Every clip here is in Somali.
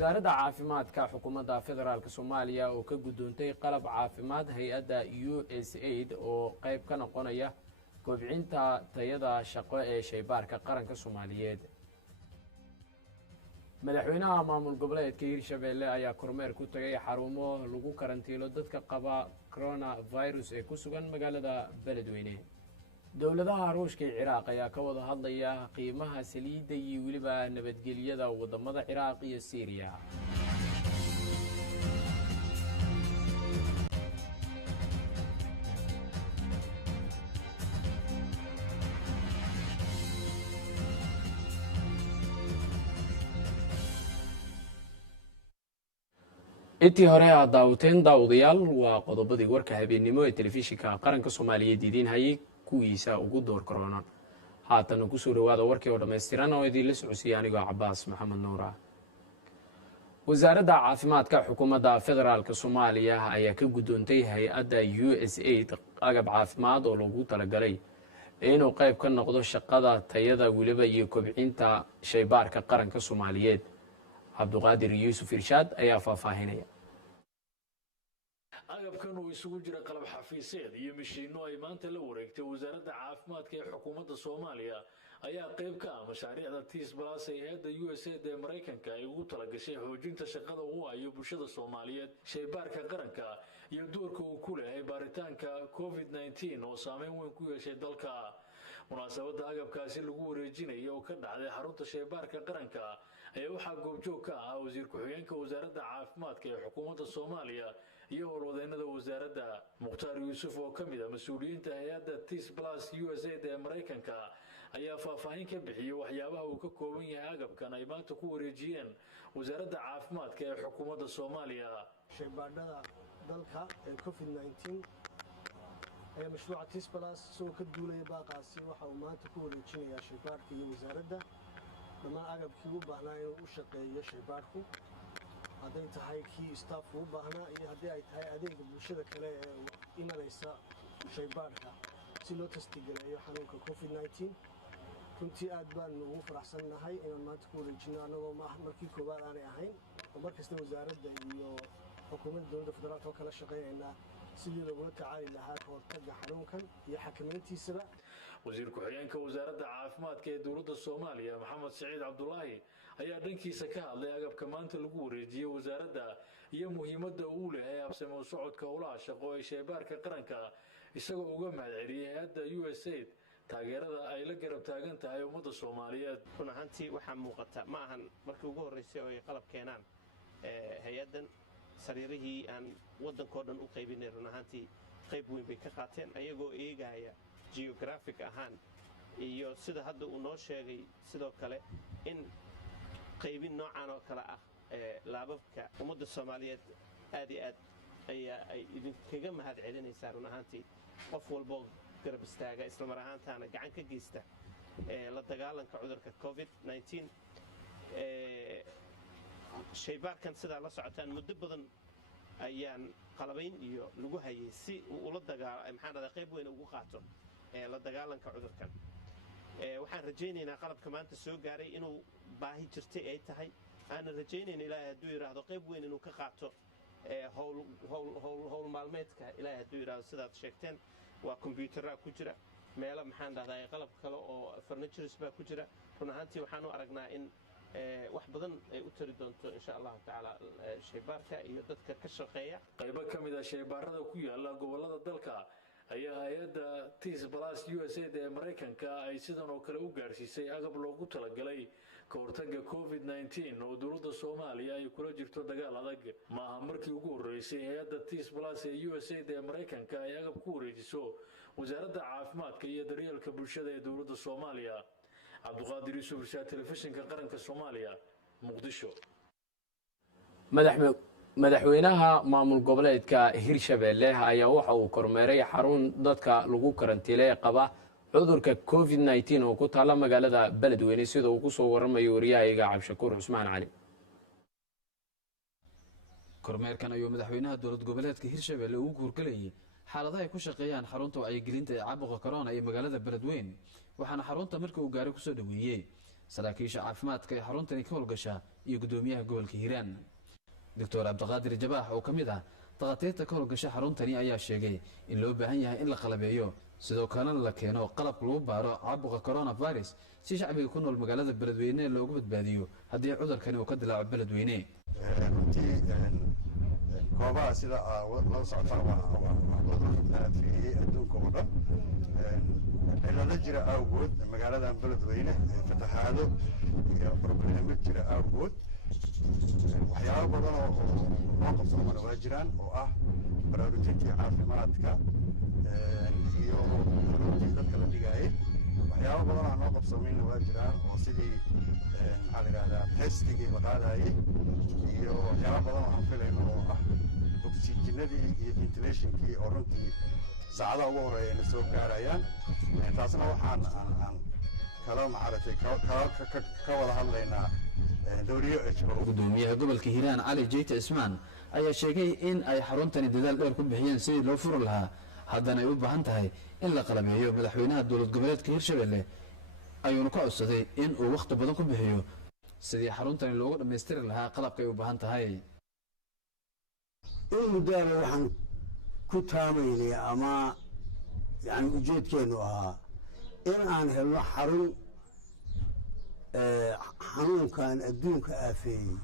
wasaaradda caafimaadka xukuumadda federaalka Soomaaliya oo ka gudoontay qalab caafimaad hay'adda USAID oo qayb ka noqonaya kobcinta tayada shaqo ee shaybaarka qaranka Soomaaliyeed. madaxweynaha maamul goboleedka Hirshabelle ayaa kormeer ku tagay xarumo lagu karantiilo dadka qaba coronavirus ee ku sugan magaalada Beledweyne. dowladaha Ruushka iyo Ciraaq ayaa ka wada hadlaya qiimaha saliidda iyo waliba nabadgelyada wadamada Ciraaq iyo Syria. intii hore aad daawteen daawadayaal waa qodobadii warka habeenimo ee telefishinka qaranka Soomaaliyeed idiin hayay kuwiisa ugu door korona. haatan ku soo dhawaada warkii oo dhameystiran oo idin la socodsiiyay anigoo Cabbaas Maxamed Nuur ah. wasaaradda caafimaadka xukuumadda federaalka Soomaaliya ayaa ka gudoontay hay'adda USAID agab caafimaad oo loogu talagalay inuu qayb ka noqdo shaqada tayada waliba iyo kobcinta shaybaarka qaranka Soomaaliyeed. Abduqaadir Yuusuf Irshaad ayaa faahfaahinaya. agabkan uu isugu jira qalab xafiiseed iyo mishiino ay maanta la wareegtay wasaaradda caafimaadka ee xukuumadda Soomaaliya ayaa qayb ka ah mashaariicda TIS+ ee hay'adda USAID ee Mareykanka ay ugu talagashay xoojinta shaqada uu hayo bulshada Soomaaliyeed shaybaarka qaranka iyo doorka uu ku leeyahay baaritaanka COVID-19 oo saameyn weyn ku yeeshay dalka. munaasabadda agabkaasi lagu wareejinayo oo ka dhacday xarunta shaybaarka qaranka ayaa waxaa goobjoog ka ah wasiir ku-xigeenka wasaaradda caafimaadka ee xukuumadda Soomaaliya iyo howlwadeennada wasaaradda. Mukhtaar Yuusuf oo ka mid ah mas'uuliyiinta hay'adda TIS+ USAID ee Mareykanka ayaa faahfaahin ka bixiyay waxyaabaha uu ka kooban yahay agabkan ay maanta ku wareejiyeen wasaaradda caafimaadka ee xukuumadda Soomaaliya. shaybaadhada dalka ee COVID-19 ee mashruuca TIS+ soo ka duulay baaqaasi waxa uu maanta ku wareejinayaa shaybaarka iyo wasaaradda dhammaan agabkii u baahnaa inuu u shaqeeyo shaybaarku hadday tahay kii staafku u baahnaa iyo haddii ay tahay adeega bulshada kale ee imanaysa shaybaarka si loo tastigaleeyo xanuunka COVID-19. runtii aad baan ugu faraxsannahay inaan maanta ku wareejino annagoo markii koowaad aanay ahayn oo markasta wasaaradda iyo xukuumadda dowladda federaalka oo kala shaqaynaynaa sidii lagula tacaali lahaa ka hortagga xanuunkan iyo xakamayntiisaba. wasiir ku-xigeenka wasaaradda caafimaadka ee dowladda Soomaaliya Maxamed Saciid Cabdullaahi ayaa dhankiisa ka hadlay agabka maanta lagu wareejiyay wasaaradda iyo muhiimadda uu leeyahay habsami u socodka howlaha shaqo ee shaybaarka qaranka isagoo uga mahadceliyay hay'adda USAID taageerada ay la garab taagan tahay ummadda Soomaaliyeed. run ahaantii waxaa muuqata ma ahan markii ugu horreysay oo ay qalab keenaan hay'addan sariirihii aan waddankoo dhan u qaybinay run ahaantii qayb weyn bay ka qaateen ayagoo eegaya geographic ahaan iyo sida hadda uu noo sheegay sidoo kale in qaybin noocan oo kale ah laababka ummadda Soomaaliyeed aad iyo aad ayaa ay idinkaga mahad celinaysaa run ahaantii qof walboo garab istaaga isla mar ahaantaana gacan ka geysta la dagaalanka cudurka COVID-19. shaybaarkan sidaa la socotaan muddo badan ayaan qalabayn iyo lagu hayay si uu ula qayb weyn ugu qaato la dagaalanka cudurkan. waxaan rajaynaynaa qalabka maanta soo gaaray inuu baahi jirtay ay tahay aanan rajaynayna ilaahay hadduu yidhaahdo qayb weyn inuu ka qaato howl maalmeedka ilaahay hadduu yidhaahdo sidaad sheegteen waa kombiyuutarraa ku jira meelo qalab kale oo furnitures baa ku jira. run ahaantii waxaan u aragnaa in wax badan ay u tari doonto insha Allah taala shaybaarka iyo dadka ka shaqeeya. qaybo ka mid ah shaybaarada ku yaala gobolada dalka ayaa hay'adda TIS+ USAID ee Mareykanka ay sidan oo kale u gaarsiisay agab loogu talagalay ka hortagga COVID-19 oo dowladda Soomaaliya ay kula jirto dagaal adag. ma aha markii ugu horreysay hay'adda TIS+ ee USAID ee Mareykanka ay agab ku wareejiso wasaaradda caafimaadka iyo daryeelka bulshada ee dowladda Soomaaliya. Abduqaadir Yuusuf Irshaad, telefishinka qaranka Soomaaliya, Muqdisho. madaxweynaha maamul goboleedka Hirshabelle ayaa waxa uu kormeeray xarun dadka lagu karantiilay qaba cudurka COVID-19 oo ku taala magaalada Beledweyne sida uu ku soo waramayo wariyahayga Cabshakuur Cusmaan Cali. kormeerkan ayuu madaxweynaha dowlad goboleedka Hirshabelle uu guurgalayay xaaladaha ay ku shaqeeyaan xarunta ay gelinta caabuqa corona ee magaalada Beledweyne waxaana xarunta markii uu gaaray ku soo dhaweeyay saraakiisha caafimaadka ee xaruntani ka howlgasha iyo gudoomiyaha gobolka hiiraan doctor cabdiqaadir jabaax oo ka mid ah takhaatiirta ka howlgasha xaruntani ayaa sheegay in loo baahan yahay in la qalabeeyo sidoo kalena la keeno qalab lagu baaro caabuqa coronavirus si shacbiga ku nool magaalada beledweyne loogu badbaadiyo haddii cudurkani uu ka dilaaco beledweyne goobaha sida loo socotaan waa fiiyey adduunka oo dhan cilado jira awgood magaaladan beledweyne fatahaado iyo problemo jira awgood waxyaabo badan oo loo qabsoomana waa jiraan oo ah baraarujintii caafimaadka iyo xaruntii dadka la dhigaayay waxyaabo badan aan loo qabsoomayna waa jiraan oo sidii maxaa la yidhahdaa testigii la qaadayay iyo waxyaabo badan oo aan filayno oo ah oxygenadii iyo ventilationkii oo runtii saacadaha ugu horeeya na soo gaarayaan taasna waxaan aan kala macaratay ka wada hadlaynaa gudoomiyaha gobolka hiiraan cali jeyte cismaan ayaa sheegay in ay xaruntani dadaal dheer ku bixiyeen sidii loo furi lahaa haddana ay u baahan tahay in la qalabeeyo madaxweynaha dowlad goboleedka hirshabelle ayuuna ka codsaday in uu wakhti badan ku bixiyo sidii xaruntani loogu dhammaystiri lahaa qalabka ay u baahan tahay in muddaana waxaan ku taamaynay ama yani ujeedkeennu ahaa in aan helno xarun xanuunkan adduunka aafeeyey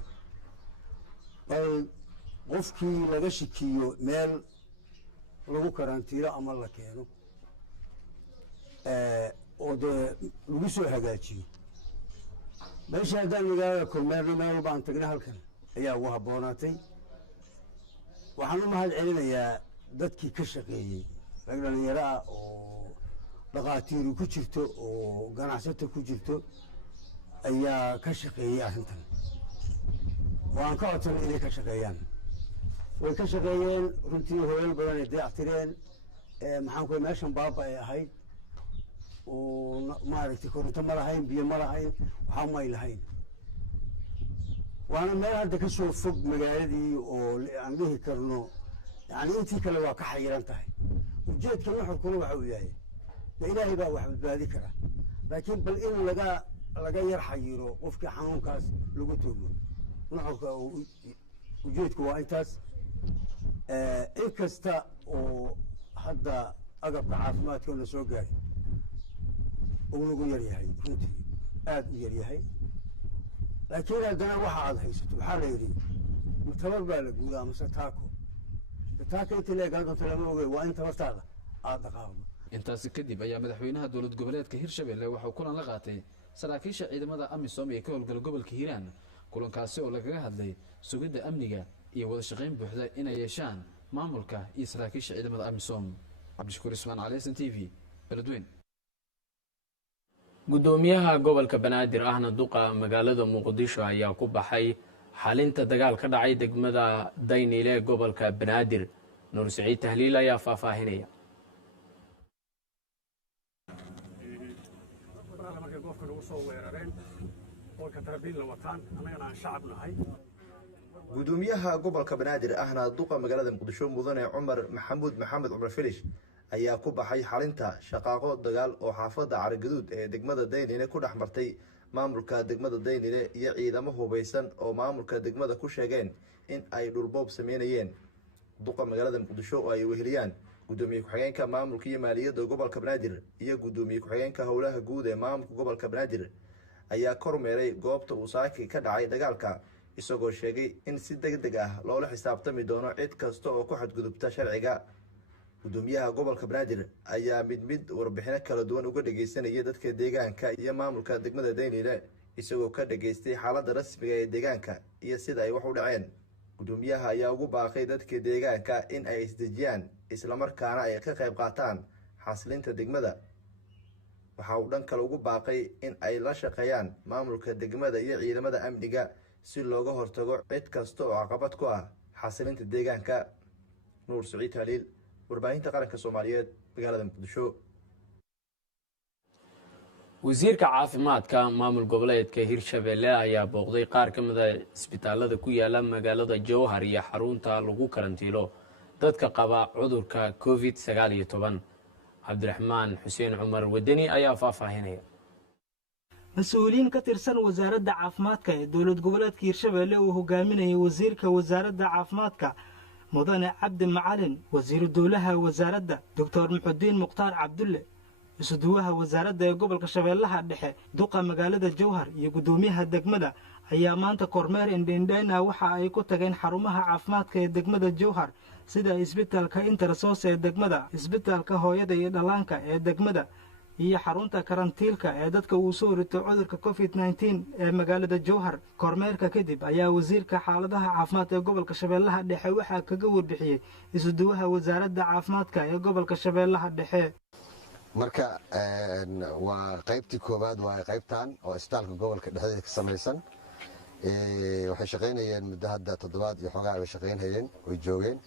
bal qofkii laga shikiyo meel lagu karantiilo ama la keeno oo dee lagu soo hagaajiyo meesha haddaan magaalada kormeerno meel walba aan tagna halkan ayaa ugu habboonaatay waxaan u mahad celinayaa dadkii ka shaqeeyey rag dhalinyaro ah oo dhakhaatiiri ku jirto oo ganacsato ku jirto ayaa ka shaqeeyey arrintan waan ka codsanay inay ka shaqeeyaan way ka shaqeeyeen runtii hooyal badan ay dayactireen maxaan ku meeshan baaba ay ahayd oo maaragtay koronto ma lahayn biyo ma lahayn waxaa may lahayn waana meel hadda ka soo fog magaaladii oo aan dhihi karno yani intii kale waa ka xayiran tahay ujeedka nuxurkuna waxa uu yahay de ilaahay baa wax badbaadi kara laakiin bal in laga yar xayiro qofkii xanuunkaas lagu toogo nuxurka ujeedku waa intaas in kasta oo hadda agabka caafimaadkoona soo gaaray uu nagu yaryahay runtii aada u yaryahay laakiin haddana waxa aada haysato waxaa la yidhi tabar baa la guudaa mase taako taaka inta leegaan doonta lama ogey waa in tabartaada aada dhaqaaqdo intaasi kadib ayaa madaxweynaha dowlad goboleedka hirshabelle waxuu kulan la qaatay saraakiisha ciidamada amisom ee ka howlgala gobolka hiiraan kulankaasi oo lagaga hadlay sugidda amniga iyo wada shaqayn buuxda inay yeeshaan maamulka iyo saraakiisha ciidamada amisom cabdishakuur ismaan cali sn t v beledweyne gudoomiyaha gobolka banaadir ahna duqa magaalada muqdisho ayaa ku baxay xalinta dagaal ka dhacay degmada daynile ee gobolka banaadir nuur siciid tahliil ayaa faahfaahinaya markay goobka nagu soo weerareen gobolka tarabiil la wataan annagana aan shacab nahay gudoomiyaha gobolka banaadir ahna duqa magaalada muqdisho mudane cumar maxamuud maxamed cumar filish ayaa ku baxay xalinta shaqaaqo dagaal oo xaafadda carigaduud ee degmada daynile ku dhex martay maamulka degmada daynile iyo ciidamo hubaysan oo maamulka degmada ku sheegeen in ay dhulboob sameynayeen duqa magaalada muqdisho oo ay weheliyaan gudoomiye ku-xigeenka maamulka iyo maaliyadda gobolka banaadir iyo gudoomiye ku-xigeenka howlaha guud ee maamulka gobolka banaadir ayaa kormeeray goobta uu saaki ka dhacay dagaalka isagoo sheegay in si deg deg ah loola xisaabtami doono cid kasta oo ku xadgudubta sharciga gudoomiyaha gobolka banaadir ayaa mid warbixino kala duwan uga dhageysanaya dadka deegaanka iyo maamulka degmada daynile isagoo ka dhageystay xaaladda rasmiga ee deegaanka iyo sida ay wax u dhaceen gudoomiyaha ayaa ugu baaqay dadka deegaanka in ay isdejiyaan islamarkaana ay ka qayb qaataan xasilinta degmada waxa uu dhan kale ugu baaqay in ay la shaqeeyaan maamulka degmada iyo ciidamada amniga si looga hortago cid kasta oo caqabad ku ah xasilinta deegaanka nuur siciid haliil warbaahinta qaranka soomaaliyeed magaalada muqdisho wasiirka caafimaadka maamul goboleedka hirshabelle ayaa booqday qaar ka mid a isbitaalada ku yaala magaalada jowhar iyo xarunta lagu karantiilo dadka qaba cudurka covid-19 cabdiraxmaan xuseen cumar wadani ayaa faahfaahinaya mas-uuliyiin ka tirsan wasaaradda caafimaadka ee dowlad goboleedka hirshabeelle uu hogaaminayay wasiirka wasaaradda caafimaadka mudane cabdi macalin wasiiru dowlaha wasaaradda doctor muxudiin mukhtaar cabdulle isuduwaha wasaaradda ee gobolka shabeellaha dhexe duqa magaalada jowhar iyo guddoomiyaha degmada ayaa maanta kormeer indhendheyna waxa ay ku tageen xarumaha caafimaadka ee degmada jowhar sida isbitaalka intersos ee degmada isbitaalka hooyada iyo dhallaanka ee degmada iyo xarunta karantiilka ee dadka uu soo rito cudurka covid-19 ee magaalada jowhar kormeerka kadib ayaa wasiirka xaaladaha caafimaad ee gobolka shabeellaha dhexe waxaa kaga warbixiyey isuduwaha wasaaradda caafimaadka ee gobolka shabeellaha dhexe marka waa qaybtii koowaad waa qaybtan oo isbitaalka gobolka dhexdeeda ka samaysan waxay shaqaynayeen muddo hadda 7 iyo xogaa ay shaqaynayeen way joogeen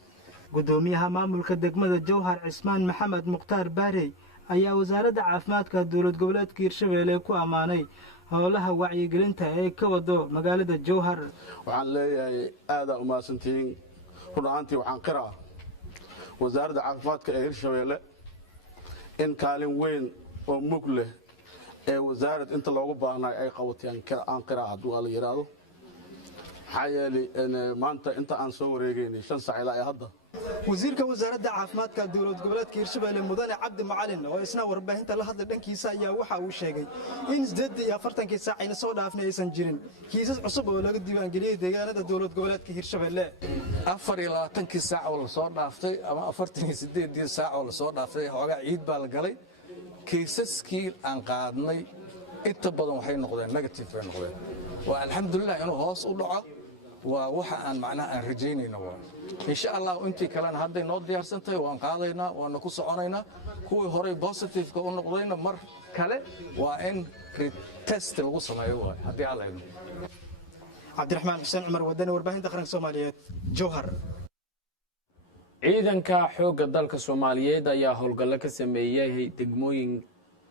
gudoomiyaha maamulka degmada jowhar cismaan maxamed mukhtaar baarey ayaa wasaaradda caafimaadka dowlad goboleedka hirshabeelle ku ammaanay howlaha wacyigelinta ee ka wado magaalada jowhar waxaan leeyahay aad u mahadsantihiin runaantii waxaan qiraa wasaaradda caafimaadka ee hirshabeelle in kaalin weyn oo mug leh ee wasaarad inta loogu baahnay ay qawateen aan qiraa hadduu la yiraahdo maxaa yeelay maanta inta aan soo wareegaynay 5 saac ilaa hadda wasiirka wasaaradda caafimaadka dowlad goboleedka hirshabeelle mudane cabdi macalin oo isna warbaahinta la hadlay dhankiisa ayaa waxa uu sheegay in 48 saac ay soo dhaafnay aysan jirin kiisas cusub oo laga diiwaangeliyay deegaanada dowlad goboleedka hirshabeelle 24 saac oo la soo dhaaftay ama 48 saac oo la soo dhaaftay xogaa ciid baa la galay kiisaskii aan qaadnay inta badan waxay noqdeen negative bay noqdeen waa alxamdulillah inuu hoos u dhaco waa waxa aan macnaha aan rajaynayno waa insha Allah intii kalena hadday noo diyaarsantahay waan qaadaynaa waan ku soconaynaa kuwii hore positive ka u noqdayna mar kale waa in test lagu sameeyo waa hadii alla idmo cabdiraxmaan xuseen cumar wadani warbaahinta qaranka Soomaaliyeed jowhar ciidanka xoogga dalka Soomaaliyeed ayaa howlgallo ka sameeyay degmooyin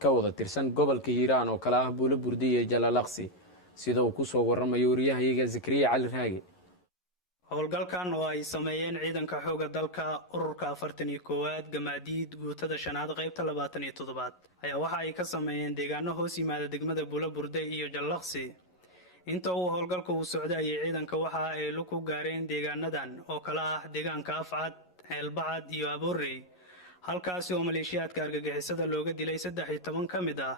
ka wada tirsan gobolka Hiiraan oo kala ah Buulo Burdi iyo Jalaalaqsi sida uu ku soo waramayo wariyahayaga Zakariya Cali Raagi howlgalkan oo ay sameeyeen ciidanka xoogga dalka ururka 41aad gamaadiid guutada 5aad qaybta 27aad ayaa waxa ay ka sameeyeen deegaano hoos yimaada degmada Buulo Burdi iyo Jalaalaqsi inta uu howlgalku u socday ciidanka waxa ay ku gaareen deegaanadan oo kala ah deegaanka Afcad Elbacad iyo Abuurey halkaas oo maleeshiyaadka argagixisada looga dilay 13 ka mid ah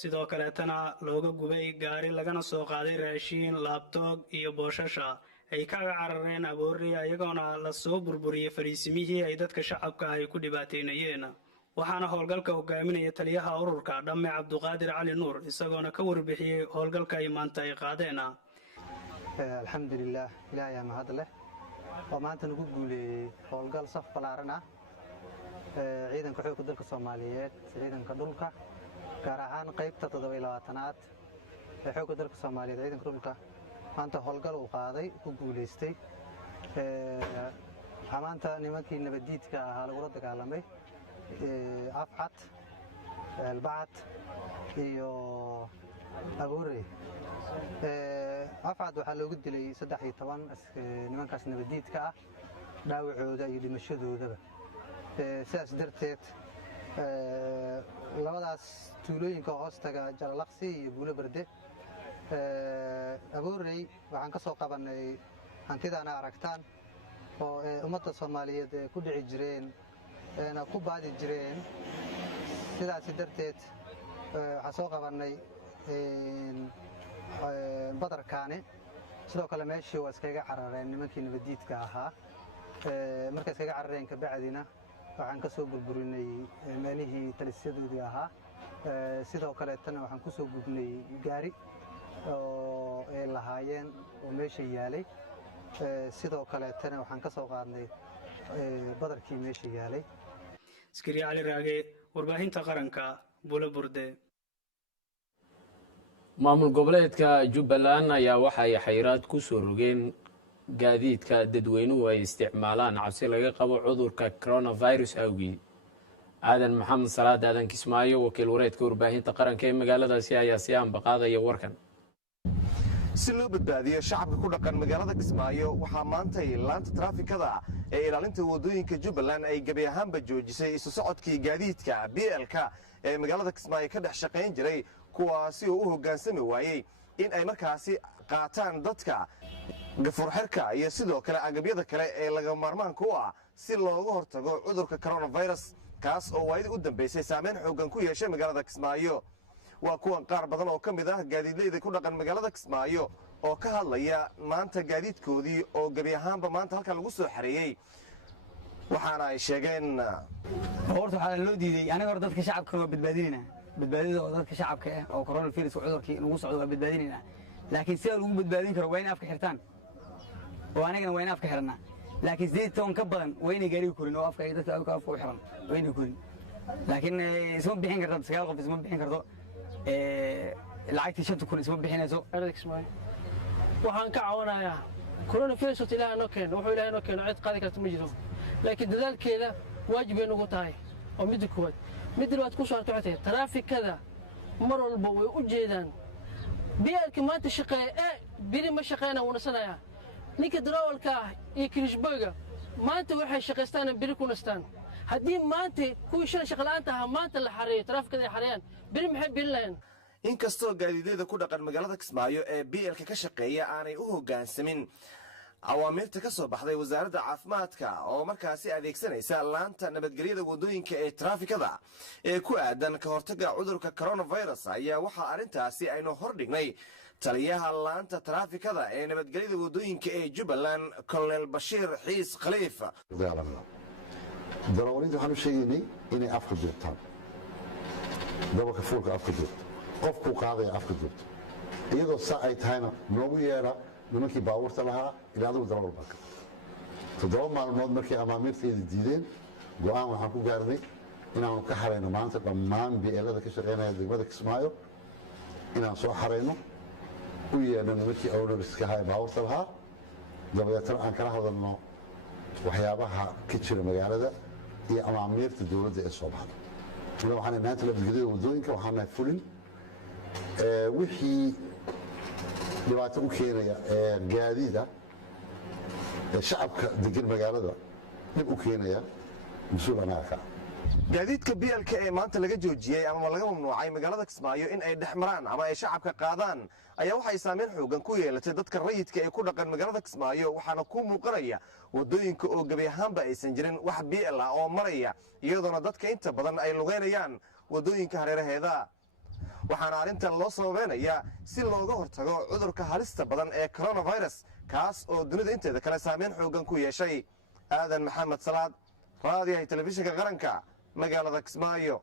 sidoo kale tana looga gubay gaari lagana soo qaaday raashin laptop iyo boosasha ay ka carareen Abuurey ayagoona la soo burburiyay fariisimihii ay dadka shacabka ay ku dhibaateynayeen waxaana howlgalka hogaaminaya taliyaha ururka Dhamme Cabduqaadir Cali Nuur isagoona ka warbixiyay howlgalka ay maanta ay qaadeen alxamdulillah ilaahay ma hadle oo maanta nagu guuleeyay howlgal saf balaaran ah ciidanka xoogga dalka Soomaaliyeed ciidanka dhulka gaar ahaan qaybta 27aad ee xoogga dalka Soomaaliyeed ciidanka dhulka maanta howlgal uu qaaday ku guuleystay maanta nimankii nabadiidka ahaa lagu dagaalamay Afcad Elbacad iyo Abuurey Afcad waxaa loogu dilay 13 nimankaas nabadiidka ah dhaawacooda iyo dhimashadoodaba sidaas darteed labadaas tuulooyinka hoostaga Jalaalaqsi iyo Buulo Burdi Abuurey waxaan ka soo qabanay hantidaana aragtaan oo ummadda Soomaaliyeed ku dhici jireen ku baadi jireen sidaas darteed waxaan soo qabanay badarkaani sidoo kale meeshii waa iskaga carareen nimankii nabadiidka ahaa markay iskaga carareen ka bacdina waxaan ka soo burburinay meelihii talisyadooda ahaa sidoo kale tan waxaan ku soo gubnay gaari oo ay lahaayeen oo meesha yaalay sidoo kale tan waxaan ka soo qaadnay badarkii meesha yaalay Zakariya Cali Raagi warbaahinta qaranka Buulo Burdi maamul goboleedka Jubbaland ayaa waxa ay xayiraad ku soo rogeen gaadiidka dadweynuhu ay isticmaalaan cabsi laga qabo cudurka coronavirus awgeed aadan maxamed salaad aadan Kismaayo wakiil wareedka warbaahinta qaranka ee magaaladaasi ayaa si aan baqaadaya warkan si loo badbaadiyo shacabka ku dhaqan magaalada Kismaayo waxaa maanta laanta traafikada ee ilaalinta wadooyinka Jubbaland ay gabi ahaanba joojisay isu socodkii gaadiidka BLka ee magaalada Kismaayo ka dhex shaqeyn jiray kuwaasi oo u hoggaansami waayey in ay markaasi qaataan dadka gafurxirka iyo sidoo kale agabyada kale ee laga maarmaanka u ah si looga hortago cudurka coronavirus kaas oo waayadii u dambaysay saameyn xooggan ku yeeshay magaalada Kismaayo. waa kuwan qaar badan oo ka mid ah gaadiidleyda ku dhaqan magaalada Kismaayo oo ka hadlaya maanta gaadiidkoodii oo gabi ahaanba maanta halkan lagu soo xareeyey waxaana ay sheegeen horta waxaa loo diiday aniga hore dadka shacabka waa badbaadinayna badbaadida oo dadka shacabka ah oo coronavirus cudurkii lagu socdo waa badbaadinayna laakiin sida lagu badbaadin karo waa in afka xirtaan oo anigana waa in afka xirnaa laakiin sidii toon ka badan waa inay gaariga korin oo afka ay dadka afka u xiran waa inay korin laakiin isma bixin karto sagaal qof isma bixin karto lacagtii 5 kun isma bixinayso waxaan ka caawinayaa coronavirus ilaahay noo keeno wuxuu ilaahay noo keeno cid qaadi karta ma jiro laakiin dadaalkeeda waajib ay nagu tahay oo mid koowaad mid labaad ku soo hartay taraafikada mar walba way u jeedaan biyaalka maanta shaqeeya biri ma shaqeynaa wanasanaya ninka darawalka iyo kirishboyga maanta waxay shaqeystaan biri ku nastaan haddii maanta kuwii shalay shaqo la'aanta ahaa maanta la xareeyo taraafikada ay xareeyaan biri maxay bilinayaan inkastoo gaadiidleyda ku dhaqan magaalada Kismaayo ee BLka ka shaqeeya aanay u hoggaansamin awaamirta ka soo baxday wasaaradda caafimaadka oo markaasi adeegsanaysa laanta nabadgelyada wadooyinka ee traafikada ee ku aadan ka hortagga cudurka coronavirus ayaa waxa arrintaasi aynu hordhignay taliyaha laanta traafikada ee nabadgelyada wadooyinka ee Jubbaland Colonel Bashir Xiis Khaliif darawaliinta waxaan u sheegaynay inay afka joogtaan dabalka fuulka afka joogto qofku qaadaya afka joogto iyadoo saa ay tahayna noogu yeedha nimankii baabuurta lahaa ilaa adigu darawal baa ka 7 maalmood markay amaamiirteeda diideen go'aan waxaan ku gaarnay inaanu ka xareyno maanta dhammaan BLada ka shaqeynaya degmada Kismaayo inaan soo xareyno u yeedhno nimankii owneriska ahaa baabuurta lahaa dabadeetana aan kala hadalno waxyaabaha ka jira magaalada iyo amaamiirta dowladda ee soo baxda waxaan maanta nabadgelyada wadooyinka waxaan fulin wixii dhibaato u keenaya gaadiida shacabka degan magaalada dib u keenaya mas-uul anaga gaadiidka BLka ee maanta laga joojiyey ama laga mamnuucay magaalada Kismaayo in ay dhexmaraan ama ay shacabka qaadaan ayaa waxay saameyn xooggan ku yeelatay dadka rayidka ee ku dhaqan magaalada Kismaayo waxaana ku muuqanaya wadooyinka oo gabi ahaanba aysan jirin wax BL ah oo maraya iyadoona dadka inta badan ay lugeynayaan wadooyinka hareeraheeda waxaana arrintan loo sababeynayaa si looga hortago cudurka halista badan ee coronavirus kaas oo dunida inteeda kale saameyn xooggan ku yeeshay aadan maxamed salaad raadiyaha telefishinka qaranka magaalada Kismaayo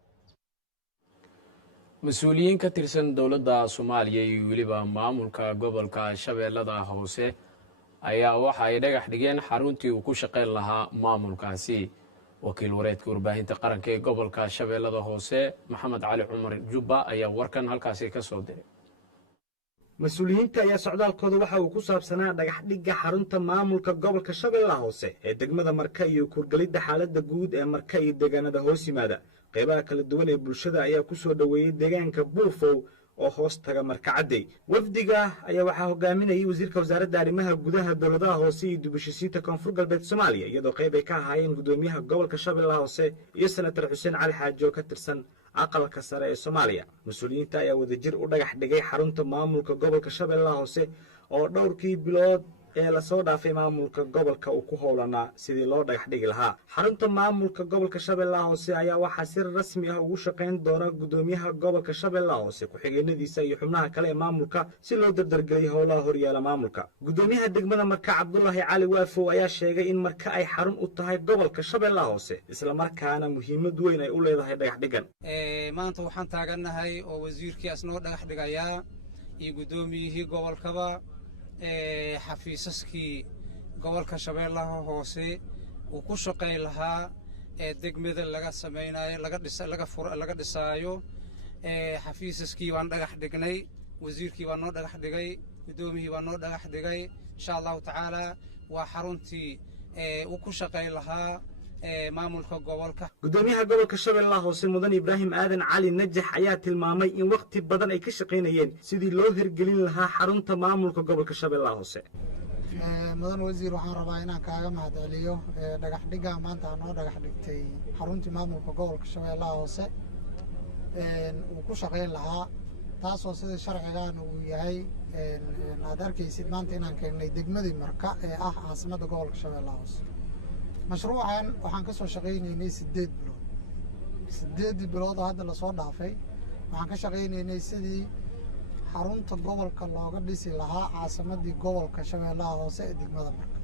mas-uuliyiin ka tirsan dowladda Soomaaliya iyo weliba maamulka gobolka Shabeellada Hoose ayaa waxa ay dhagax dhigeen xaruntii uu ku shaqeyn lahaa maamulkaasi wakiil wareedka warbaahinta qaranka ee gobolka Shabeellada Hoose Maxamed Cali Cumar Jubba ayaa warkan halkaasi ka soo diray mas-uuliyiinta ayaa socdaalkooda waxa uu ku saabsanaa dhagax dhigga xarunta maamulka gobolka Shabeellaha Hoose ee degmada Marka iyo kurgalidda xaaladda guud ee Marka iyo deegaanada hoos yimaada qaybaha kala duwan ee bulshada ayaa ku soo dhaweeyay deegaanka Buufow oo hoos taga Marka Cadday wafdiga ayaa waxaa hogaaminayay wasiirka wasaaradda arrimaha gudaha dowladaha hoose iyo dib-u-heshiisiinta koonfur galbeed Soomaaliya iyadoo qayb ay ka ahaayeen gudoomiyaha gobolka Shabeellaha Hoose iyo senator Xuseen Cali Xaaji oo ka tirsan aqalka sare ee Soomaaliya mas-uuliyiinta ayaa wadajir u dhagax dhigay xarunta maamulka gobolka Shabeellaha Hoose oo dhowrkii bilood ee la soo dhaafay maamulka gobolka uu ku howlanaa sidii loo dhagax dhigi lahaa xarunta maamulka gobolka Shabeellaha Hoose ayaa waxaa si rasmi ah ugu shaqeyn doona gudoomiyaha gobolka Shabeellaha Hoose ku-xigeenadiisa iyo xubnaha kale ee maamulka si loo dardargeliyo howlaha horyaala maamulka gudoomiyaha degmada Marka Cabdullaahi Cali Waafow ayaa sheegay in Marka ay xarun u tahay gobolka Shabeellaha Hoose isla markaana muhiimad weyn ay u leedahay dhagax dhigan maanta waxaan taaganahay oo wasiirkii asnoo dhagax dhigayaa iyo gudoomiyihii gobolkaba xafiisaskii gobolka Shabeellaha Hoose uu ku shaqeyn lahaa ee degmada laga sameeyay laga dhisaayo xafiisaskii waan dhagax dhignay wasiirkii waan noo dhagax dhigay gudoomiyihii waan noo dhagax dhigay insha Allah taala waa xaruntii uu ku shaqeyn lahaa maamulka gobolka gudoomiyaha gobolka Shabeellaha Hoose mudan Ibraahim Aadan Cali Najax ayaa tilmaamay in waqti badan ay ka shaqeynayeen sidii loo hirgelin lahaa xarunta maamulka gobolka Shabeellaha Hoose mudan wasiir waxaan rabaa inaan kaaga mahadceliyo dhagax dhigga maanta noo dhagax dhigtay xaruntii maamulka gobolka Shabeellaha Hoose uu ku shaqeyn lahaa taasoo sida sharcigaana uu yahay aad arkaysid maanta inaan keennay degmadii marka ee ah caasimadda gobolka shabeellaha hoose mashruucan waxaan ka soo shaqaynaynay 8 bilood 8 bilood oo hadda lasoo dhaafay waxaan ka shaqaynaynay sidii xarunta gobolka looga dhisi lahaa caasimaddii gobolka shabeellaha hoose ee degmada marka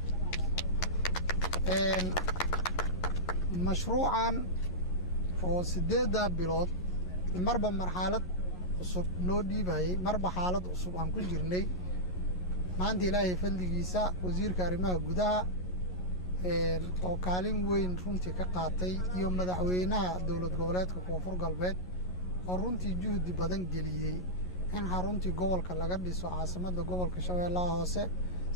mashruucan oo 8 bilood marba marxalad cusub noo dhiibayay marba xaalad cusub aan ku jirnay maanta ilaahay fadligiisa wasiirka arrimaha gudaha oo kaalin weyn runtii ka qaatay iyo madaxweynaha dowlad goboleedka koonfur galbeed oo runtii juhdi badan geliyey in xaruntii gobolka laga dhiso caasimadda gobolka shabeellaha hoose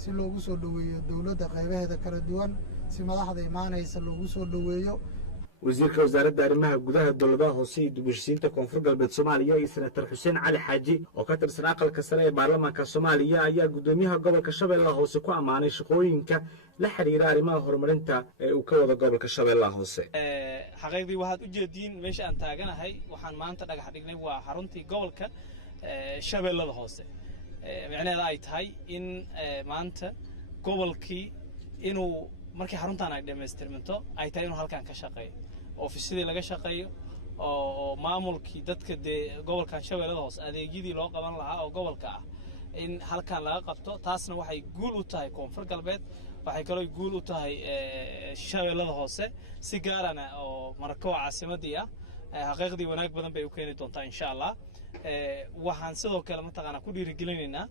si loogu soo dhoweeyo dowladda qaybaheeda kala duwan si madaxda imaanaysa loogu soo dhoweeyo wasiirka wasaaradda arrimaha gudaha dowladaha hoose iyo dib-u-heshiisiinta koonfur galbeed soomaaliya iyo senator xuseen cali xaaji oo ka tirsan aqalka sare ee baarlamaanka soomaaliya ayaa guddoomiyaha gobolka shabeellaha hoose ku ammaanay shaqooyinka la xiriira arrimaha horumarinta ee uu ka wado gobolka shabeellaha hoose xaqiiqdii waxaad u jeediin meesha aan taaganahay waxaan maanta dhagax dhignay waa xaruntii gobolka shabeellada hoose micnaheeda ay tahay in maanta gobolkii inuu markii xaruntan ay dhammaystirmanto ay tahay inuu halkan ka shaqeeyo ofiisyadii laga shaqeeyo oo maamulkii dadka dee gobolkan shabeellada hoose adeegyadii loo qaban lahaa oo gobolka ah in halkan laga qabto taasna waxay guul u tahay koonfur galbeed waxay kaloo guul u tahay shabeellada hoose si gaarana oo marko caasimadii ah xaqiiqdii wanaag badan bay u keeni doontaa insha allah waxaan sidoo kale mataqaanaa ku dhiirigelinaynaa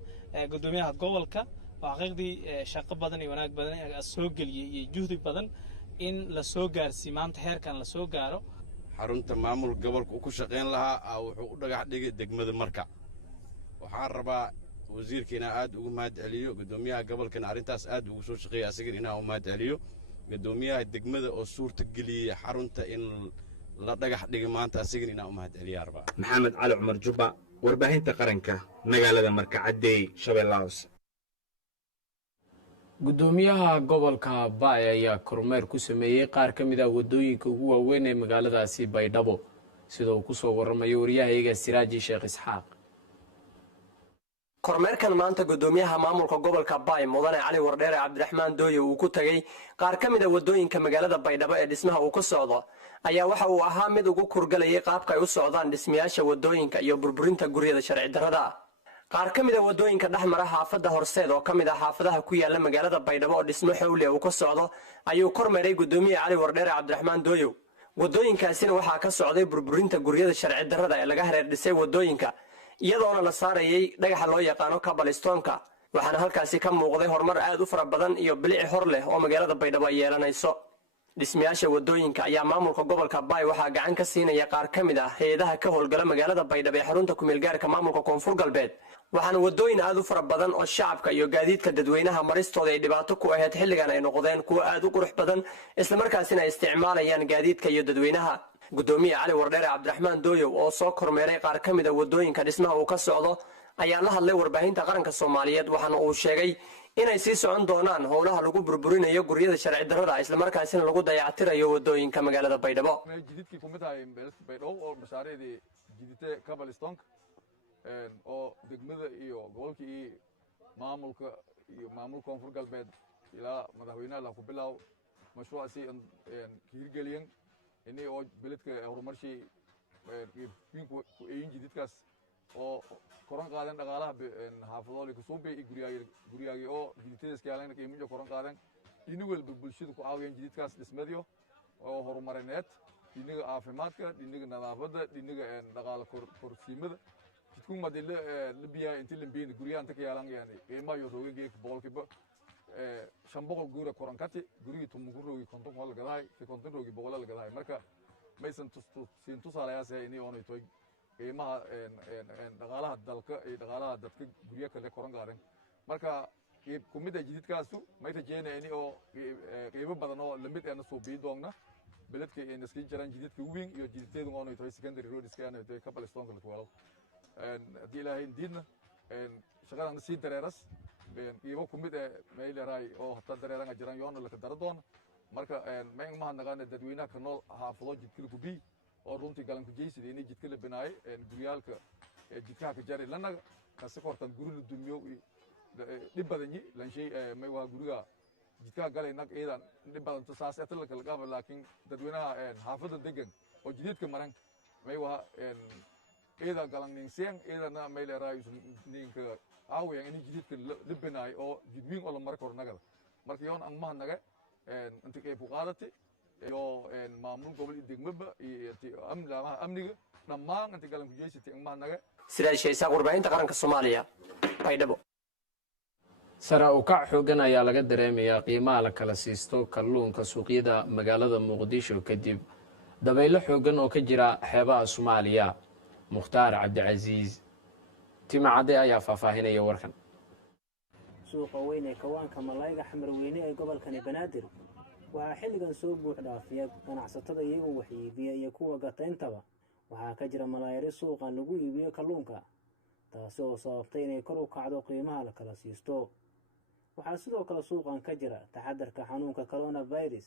guddoomiyaha gobolka oo xaqiiqdii shaqo badan iyo wanaag badan soo geliyey iyo juhdi badan in la soo gaarsiiyo maanta heerkan la soo gaaro xarunta maamul gobolka uu ku shaqayn lahaa wuxuu u dhagax dhigay degmada marka waxaan rabaa wasiirkiina aad ugu mahad celiyo guddoomiyaha gobolkana arrintaas aad ugu soo shaqeeyay asagana inaan u mahad celiyo guddoomiyaha degmada oo suurta geliyey xarunta in la dhagax dhigay maanta asagana inaan u mahad celiyaa rabaa maxamed cali cumar jubba warbaahinta qaranka magaalada marka caddeey shabeellaha hoose guddoomiyaha gobolka baay ayaa kormeer ku sameeyey qaar ka mid ah waddooyinka ugu waaweyn ee magaaladaasi baydhabo sida uu ku soo warramayo waryahayaga siraaji sheekh isxaaq kormeerkan maanta guddoomiyaha maamulka gobolka baay mudane cali wardheere cabdiraxmaan dooye uu ku tagay qaar ka mid a waddooyinka magaalada baydhabo ee dhismaha uu ka socdo ayaa waxa uu ahaa mid ugu kurgalayay qaabka ay u socdaan dhismayaasha waddooyinka iyo burburinta guryada sharci darrada qaar ka mid a waddooyinka dhex mara xaafadda horseed oo ka mid ah xaafadaha ku yaala magaalada baydhabo oo dhismo xowli uu ka socdo ayuu kormeeray guddoomiye cali wardheere cabdiraxmaan dooyow waddooyinkaasina waxaa ka socday burburinta guryada sharci darrada ee laga hareer dhisay waddooyinka iyadoona la saarayay dhagaxa loo yaqaano kabalistoonka waxaana halkaasi ka muuqday horumar aad u fara badan iyo bilici hor leh oo magaalada baydhabo ay yeelanayso dhismayaasha waddooyinka ayaa maamulka gobolka baay waxaa gacan ka siinaya qaar ka mid ah hay-adaha ka howlgala magaalada baydhabo ee xarunta kumeelgaarka maamulka koonfur galbeed waxaana waddooyin aad u fara badan oo shacabka iyo gaadiidka dadweynaha maristooda ay dhibaato ku ahayd xilligan ay noqdeen kuwo aad u qurux badan islamarkaasina ay isticmaalayaan gaadiidka iyo dadweynaha guddoomiye cali wardheere cabdiraxmaan dooyow oo soo kormeeray qaar ka mid a waddooyinka dhismaha uu ka socdo ayaa la hadlay warbaahinta qaranka soomaaliyeed waxaana uu sheegay inay sii socon doonaan howlaha lagu burburinayo guryada sharci darrada islamarkaasina lagu dayactirayo waddooyinka magaalada baydhabo jididkii kumid ahay baydhabo oo mashaariicdii jidite kabalistonka oo degmada iyo gobolkii maamulka iyo maamul koonfur galbeed ilaa madaxweynaha la ku bilaw mashruucaasi hirgeliyeen inay oo beledka horumarshii ku eeyin jididkaas oo koran qaadeen dhaqaalaha xaafadoole kusuubay iyo guryaagii oo jiditadiiska yaaleen qiimijo koran qaadeen dhini walba bulshadu ku caawiyeen jididkaas dhismadiyo oo horumarineed dhiniga caafimaadka dhiniga nadaafadda dhiniga dhaqaala korsiimada jidkun madii la biyaa intii lambiyin guryaha inta ka yaalan yani qiimaha iyo roogeenka boqolkiiba 500 guura koran kati gurigii tumugu roogi konton wala gadahay fi konton roogi boqol la gadahay marka maysan siin tusaalayaasay inay oonay toy qiimaha dhaqaalaha dalka iyo dhaqaalaha dadka guryaha kale koran qaadeen marka kumida jididkaasu may rajeynayaan oo qiimo badan oo lamid ah soo bii doona beledka in iska jiraan jididka weyn iyo jididteedu oonay toy secondary road iska aanay toy kabalistonka la kuwalo hadii ilaahay diidna shaqadan sii dareeras qiimo kumid ah may leeyahay oo hata dareeran jiraan yoona la ka daro doona marka may ma naqaan dadweynaha ka nool xaafado jidkii ku bii oo runtii galan ku jeysida inay jidka la binaay guryaalka jidkaha ka jari lanaga kasi kortan guri la dumiyo dhib badanyi lanshay may waa guriga jidkaha galay nag iidan dhib badan tasaas etal kala qaba laakiin dadweynaha xaafada degan oo jidadka maran may waa iida galan ninseen iidana may leeyahay ninka aawiyan in jidadka libinaay oo jidmiin oo la mar kor nagada marka yoon aan ma naga inta kay buqaadati iyo maamul gobol degmaba iyo amniga dhammaan inta galan ku jeesatay aan ma naga sidaa sheeysa warbaahinta qaranka Soomaaliya baydhabo sare u kac xoogan ayaa laga dareemayaa qiimaha la kala siisto kalluunka suuqyada magaalada Muqdisho kadib dabaylo xoogan oo ka jira xeebaha Soomaaliya Mukhtaar Cabdicaziz timacade ayaa faahfaahinaya warkan suuqa weyn ee kawaanka malayga xamar weyne ee gobolkani Banaadir waxaa xilligan soo buux dhaafiya ganacsatada iyagoo wax iibiya iyo kuwa gatayntaba waxaa ka jira malaayiri suuqan lagu iibiyo kalluunka taasi oo sababtay inay kor u kacdo qiimaha la kala siisto waxaa sidoo kale suuqan ka jira taxadarka xanuunka coronavirus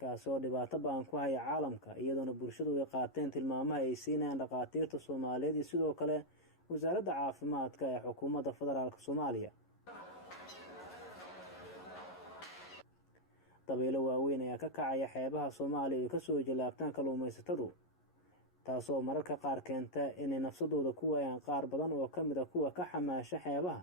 kaasoo dhibaato ba'an ku haya caalamka iyadoona bulshadu ay qaateen tilmaamaha ay siinayaan dhaqaatiirta Soomaaliyeed iyo sidoo kale wasaaradda caafimaadka ee xukuumadda federaalka Soomaaliya dabaylo waaweyn ayaa ka kacaya xeebaha Soomaaliya oo ka soo jalaabtaan kalluumaysatadu taasoo mararka qaar keenta inay nafsadooda ku waayaan qaar badan oo ka mid ah kuwa ka xamaasha xeebaha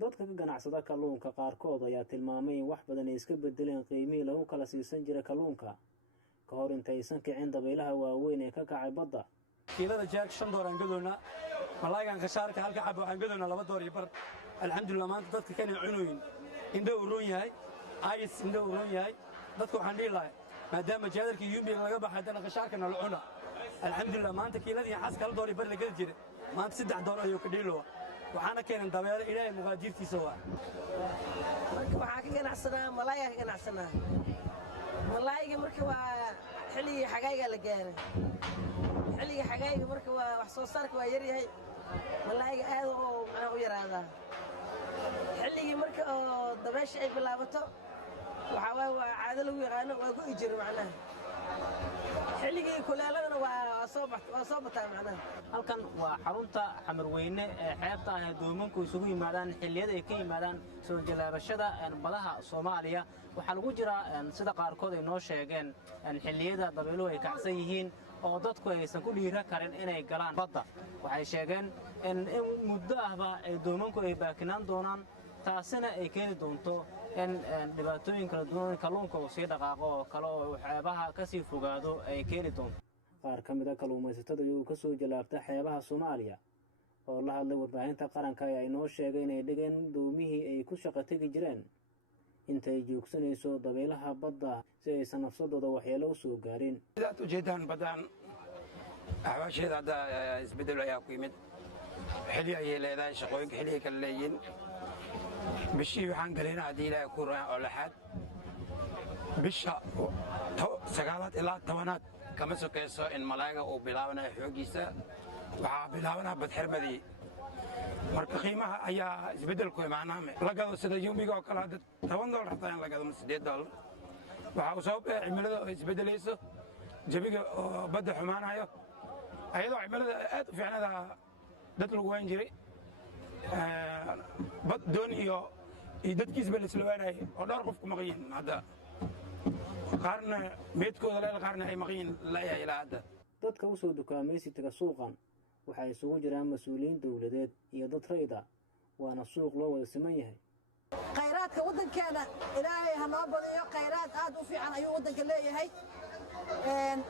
dadka ka ganacsada kalluunka qaarkood ayaa tilmaamay in wax badan ay iska bedeleen qiimihii lagu kala siisan jiray kalluunka ka hor intaysan kicin dabaylaha waaweyn ee ka kacay badda kiilada jeeg $5 aan gadoona malaygan khashaarka halka xabo waxaan gadoona $2 iyo bar alxamdulillah maanta dadka kana cunooyin indho u roon yahay ayis indho u roon yahay dadku waxaan dhihi lahay maadaama jaadarka yuumbiga laga baxay dana khashaarkana la cuna alxamdulillah maanta kiiladii xaska $1 bar la gadi jiray maanta $3 ayuu ka dhiilowa waxaana keenan dabeelo ilaahay muqaadirtiisa waa marka waxaa ka ganacsanaa malaayaa ka ganacsanaa malaayga marka waa xilligii xagayga la gaaray xilligii xagayga marka waa wax soo saarka waa yar yahay malaayga aad oo macnaha u yaraadaa xilligii marka oo dabeesha ay bilaabato waxaa waaye waa caado lagu yaqaano waa ku ijir macnaha xilligii kulaaladana waa soo bataa macnaha halkan waa xarunta xamar weyne ee xeebta ah ee doomanku isugu yimaadaan xilliyada ay ka yimaadaan soo jalaabashada badaha Soomaaliya waxaa lagu jira sida qaarkood ay noo sheegeen xilliyada dabayluhu ay kacsan yihiin oo dadku aysan ku dhiira karin inay galaan badda waxay sheegeen in muddo ahba ay doomanku ay baakinaan doonaan taasina ay keeni doonto in dhibaatooyin kala duwan kalluunka uu sii dhaqaaqo oo kale oo xeebaha ka sii fogaado ay keeni doonto qaar ka mid ah kalluumaysatada iyagoo ka soo jalaabta xeebaha Soomaaliya oo la hadlay warbaahinta qaranka ayaa inoo sheegay inay dhigeen doomihii ay ku shaqo tegi jireen intay joogsanayso dabaylaha badda si aysan nafsadooda waxyeelo u soo gaarin sidaad ujeedaan baddaan axwaasheeda hadda isbeddel ayaa ku yimid xilli ayay leedahay shaqooyinka xilli ay kala leeyihiin bishii waxaan galaynaa haddii ilaahay ku raaca oo laxaad bisha 9 ilaa 10 kama sokayso in malaayga uu bilaabanayo xooggiisa waxaa bilaabanaa badxirmadii marka qiimaha ayaa isbeddel ku imaanaa la gado sida yuumbiga oo kale hadda $10 hataa in la gado $8 waxaa uu sabab cimilada oo isbeddelayso jabiga oo badda xumaanayo ayadoo cimilada aad u fiicnada dad lagu waan jiray bad doon iyo dadkiisba la isla waanayay oo dhowr qof ku maqan hadda qaarna meedkooda leel qaarna ay maqan layahay ilaa hadda dadka u soo dukaamaysiga suuqan waxay isugu jiraan mas'uuliyiin dawladeed iyo dad rayid ah waana suuq loo wada siman yahay khayraadka waddankeena ilaahay ha noo badiyo khayraad aad u fiican ayuu waddanka leeyahay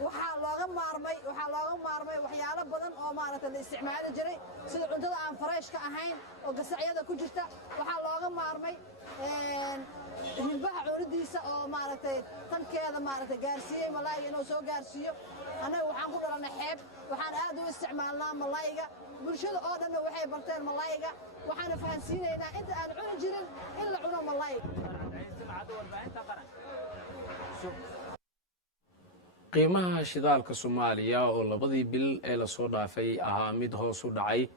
waxaa looga maarmay waxyaalo badan oo maaragtay la isticmaali jiray sida cuntada aan fareyshka ahayn oo gasacyada ku jirta waxaa looga maarmay hilbaha cunidiisa oo maaragtay tankeeda maaragtay gaarsiiyey malaayga inuu soo gaarsiiyo annaga waxaan ku dhalanay xeeb waxaan aad u isticmaalnaa malaayga bulshada oo dhanna waxay barteen malaayga waxaana fahansiinaynaa inta aan cuni jirin in la cuno malaayga qiimaha shidaalka Soomaaliya oo labadii bil ee la soo dhaafay ahaa mid hoos u dhacay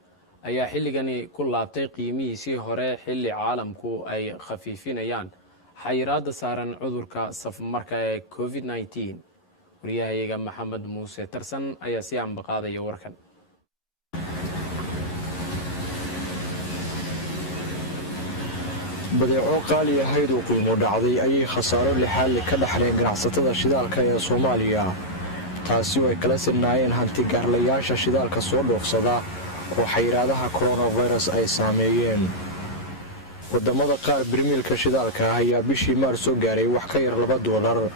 ayaa xilligani ku laabtay qiimihiisii hore xilli caalamku ay khafiifinayaan xayiraadda saaran cudurka safmarka ee COVID-19 wariyahayaga maxamed muuse tarsan ayaa si ambaqaadaya warkan. badeeco qaali ahayd oo qiimo dhacday ayay khasaaro lixaadle ka dhaxleen ganacsatada shidaalka ee Soomaaliya, taasi oo ay kala sirnaayeen hanti-gaarlayaasha shidaalka soo dhoofsada oo xayiraadaha coronavirus ay saameeyeen. wadamada qaar birmiilka shidaalka ayaa bishii maarso gaaray wax ka yar $2,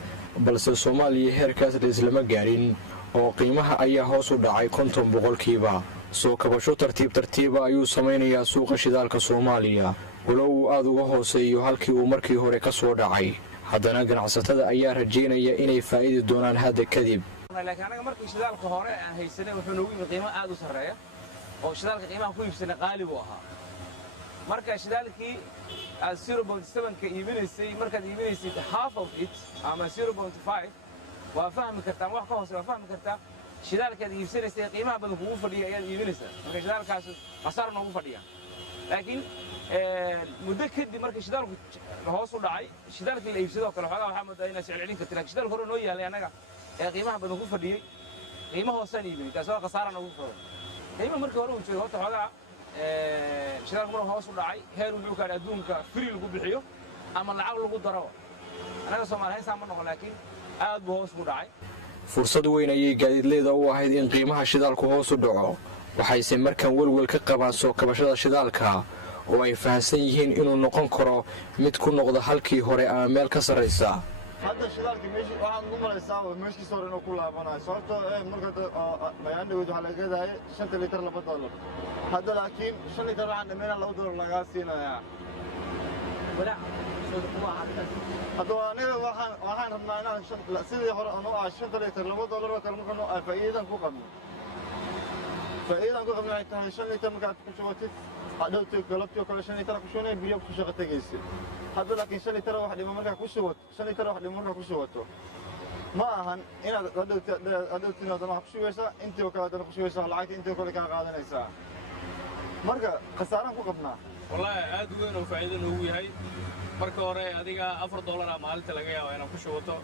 balse Soomaaliya heerkaas islama gaarin oo qiimaha ayaa hoos u dhacay 50%. soo kabasho tartiib ayuu samaynayaa suuqa shidaalka Soomaaliya, walow uu aad uga hooseeyo halkii uu markii hore ka soo dhacay. haddana ganacsatada ayaa rajeynaya inay faa'iidi doonaan hadda kadib. laakiin anaga markii shidaalka hore aan haysanay wuxuu noogu yimid qiimo aad u sarreeya oo shidaalka qiimaha ku iibsanay qaali buu ahaa. marka shidaalkii aad 0.7 ka iibinaysay markaad iibinaysay half of it ama 0.5 waa fahmi kartaa wax ka hoose waa fahmi kartaa shidaalkaad iibsanaysay qiimaha badan kugu fadhiya ayaad iibinaysaa. marka shidaalkaas qasaar noogu fadhiya. laakiin muddo kadib markii shidaalku hoos u dhacay shidaalkii la iibsado kale waxaa moodaa inay sicil celin kartaa. laakiin shidaalka hore noo yaalay anaga ee qiimaha badan ku fadhiyay qiimo hoosaan iibinay taas waa qasaara noogu fadhiya. qiimo markii hore uu jiray horta xogaa shidaalku markuu hoos u dhacay heer wuxuu gaadhay adduunka free lagu bixiyo ama lacag lagu daro. anaga Soomaali haysan ma noqon laakiin aad buu hoos u dhacay. fursad weyn ayay gaadiidleyda u ahayd in qiimaha shidaalku hoos u dhaco, waxayse markan welwel ka qabaan soo kabashada shidaalka oo ay fahamsan yihiin inuu noqon karo mid ku noqda halkii hore ama meel ka sarraysa. hadda shidaalka waxaad u malaysaa meeshkiisa hore inuu ku laabanayo sababtoo marka bayaandhaweyd waxaa laga gadayay 5 litir $2. hadda laakiin 5 litir waxaan dhammeynaa $2 lagaa siinayaa. hadda aniga waxaan rabnaa inaan sidii hore anu ah 5 litir $2 oo kale markaan aan faa'iidan ku qabno. faa'iidan ku qabno waxay tahay 5 litir markaad ku shubatid hadhowtii galabtii oo kale 5 litir ku shunay biyo ku shaqo tagaysid. hadda laakiin 5 litir wax dhimo markaa ku shubato 5 litir wax dhimo markaa ku shubato ma ahan inaad hadhowtii wax ku shubaysaa intii oo kale aad ku shubaysaa lacagta intii oo kale ka qaadanaysaa. marka khasaaraan ku qabnaa. wallahi aad weyn oo faa'iido noogu yahay. marka hore adiga $4 maalinta laga yaabo inaad ku shubato,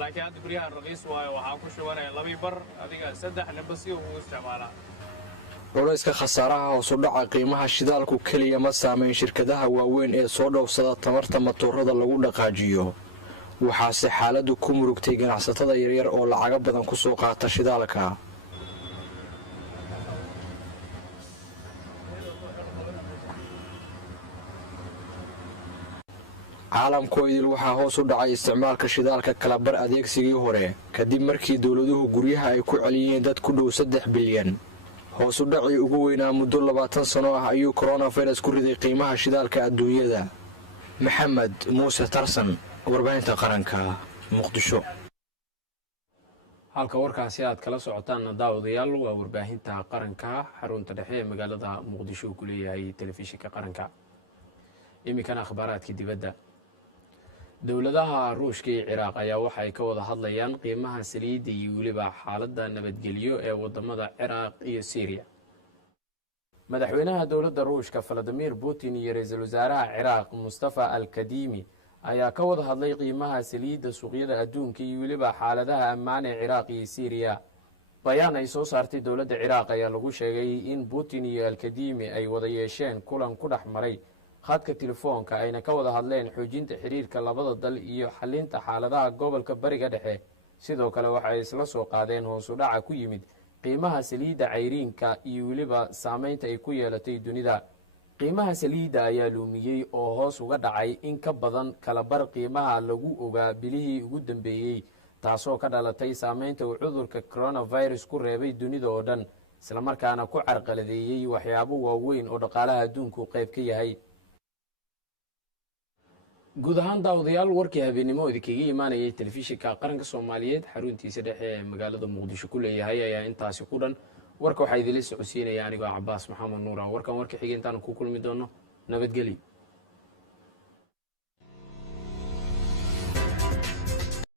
laakiin hadda bariyahan raqiis waayo waxaan ku shubanaya 2 bar adiga 3 ninba si uu isticmaalaa. culayska khasaaraha hoos u dhaca qiimaha shidaalku keliya ma saameyn shirkadaha waaweyn ee soo dhoofsada tamarta matoorada lagu dhaqaajiyo, waxaase xaaladdu ku murugtay ganacsatada yaryar oo lacago badan ku soo qaata shidaalka. caalamkoo idil waxaa hoos u dhacay isticmaalka shidaalka kala bar adeegsigii hore kadib markii dowladuhu guryaha ay ku celiyeen dad ku dhow 3 bilyan. hoos u dhacii ugu weynaa muddo 20 sano ah ayuu coronavirus ku riday qiimaha shidaalka adduunyada. maxamed muuse tarsan, warbaahinta qaranka, Muqdisho. halka warkaasi aad kala socotaan daawadayaal waa warbaahinta qaranka xarunta dhexe ee magaalada Muqdisho ku leeyahay telefishinka qaranka. iminkana akhbaaraadka dibadda. dowladaha Ruushka iyo Ciraaq ayaa waxay ka wada hadlayaan qiimaha saliidda iyo weliba xaaladda nabadgelyo ee wadamada Ciraaq iyo Syria. madaxweynaha dowladda Ruushka Vladimir Putin iyo ra'iisul wasaaraha Ciraaq Mustafa al-Kadimi ayaa ka wada hadlay qiimaha saliidda suuqyada adduunka iyo weliba xaaladaha ammaan ee Ciraaq iyo Syria. bayaan ay soo saartay dowladda Ciraaq ayaa lagu sheegay in Putin iyo al-Kadimi ay wada yeesheen kulan ku dhex maray khadka telefoonka ayna ka wada hadleen xoojinta xiriirka labada dal iyo xalinta xaaladaha gobolka bariga dhexe. sidoo kale waxay isla soo qaadeen hoos u dhaca ku yimid qiimaha saliidda cayriinka iyo weliba saameynta ay ku yeelatay dunida. qiimaha saliidda ayaa luumiyey oo hoos uga dhacay in ka badan kala bar qiimaha lagu ogaa bilihii ugu dambeeyey, taasoo ka dhalatay saameynta uu cudurka coronavirus ku reebay dunida oo dhan, islamarkaana ku carqaladeeyey waxyaabo waaweyn oo dhaqaalaha adduunku qayb ka yahay. guud ahaan daawadayaal warkii habeenimo idinkaga imaanayay telefishinka qaranka Soomaaliyeed xaruntiisa dhexe ee magaalada Muqdisho ku leeyahay ayaa intaasi ku dhan. warka waxaa idinla socodsiinaya anigoo Cabbaas Maxamed Nuur. warkan warka xigeentaan ku kulmi doono. nabadgelyo.